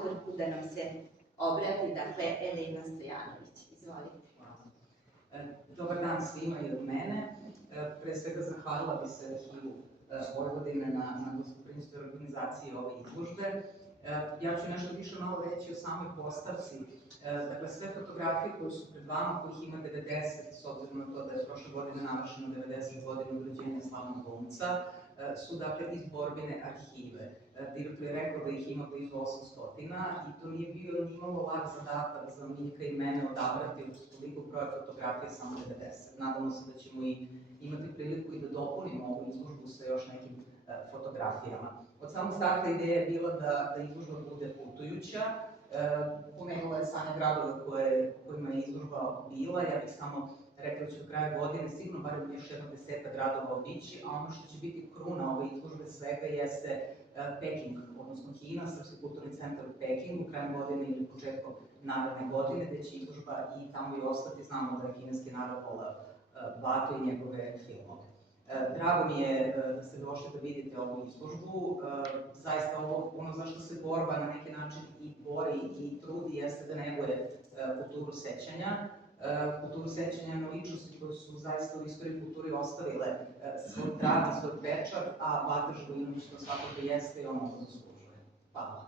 autorku da nam se obrati, dakle, Elena Stojanović. Izvolite. Dobar dan svima i od mene. Pre svega zahvalila bi se Arhivu Vojvodine na gostoprimstvenoj organizaciji ove izložbe. Ja ću nešto više malo reći o samoj postavci. Dakle, sve fotografije koje su pred vama, kojih ima 90, s obzirom na to da je prošle godine navršeno 90 godina od rođenja slavnog glumca, su dakle iz borbene arhive. Direktor je rekao da ih ima blizu 800 i to nije bio nimalo lak zadatak za Miljka i mene odabrati od toliko broja fotografije samo 90. Nadamo se da ćemo imati priliku i da dopunimo ovu izložbu sa još nekim fotografijama. Od samog starta ideja je bila da izložba bude putujuća. Pomenula je same gradove kojima je izložba bila, ja bih samo rekla da će do kraja godine sigurno barem još jedno 10 gradova obići, a ono što će biti kruna ove izložbe svega jeste Peking, odnosno Kina, Srpski kulturni centar u Pekingu, krajem godine ili početkom naredne godine, gde će izložba i tamo i ostati. Znamo da je kineski narod voleo Batu i njegove filmove. Drago mi je da ste došli da vidite ovu izložbu. Zaista ono zašto se borba na neki način i bori i trudi jeste da neguje kulturu sećanja. Kulturu sećanja na ličnosti koje su zaista u istoriji kulturi ostavile svoj trag i svoj pečat, a Bata Živinović to svakako jeste i ono zaslužuje. Hvala.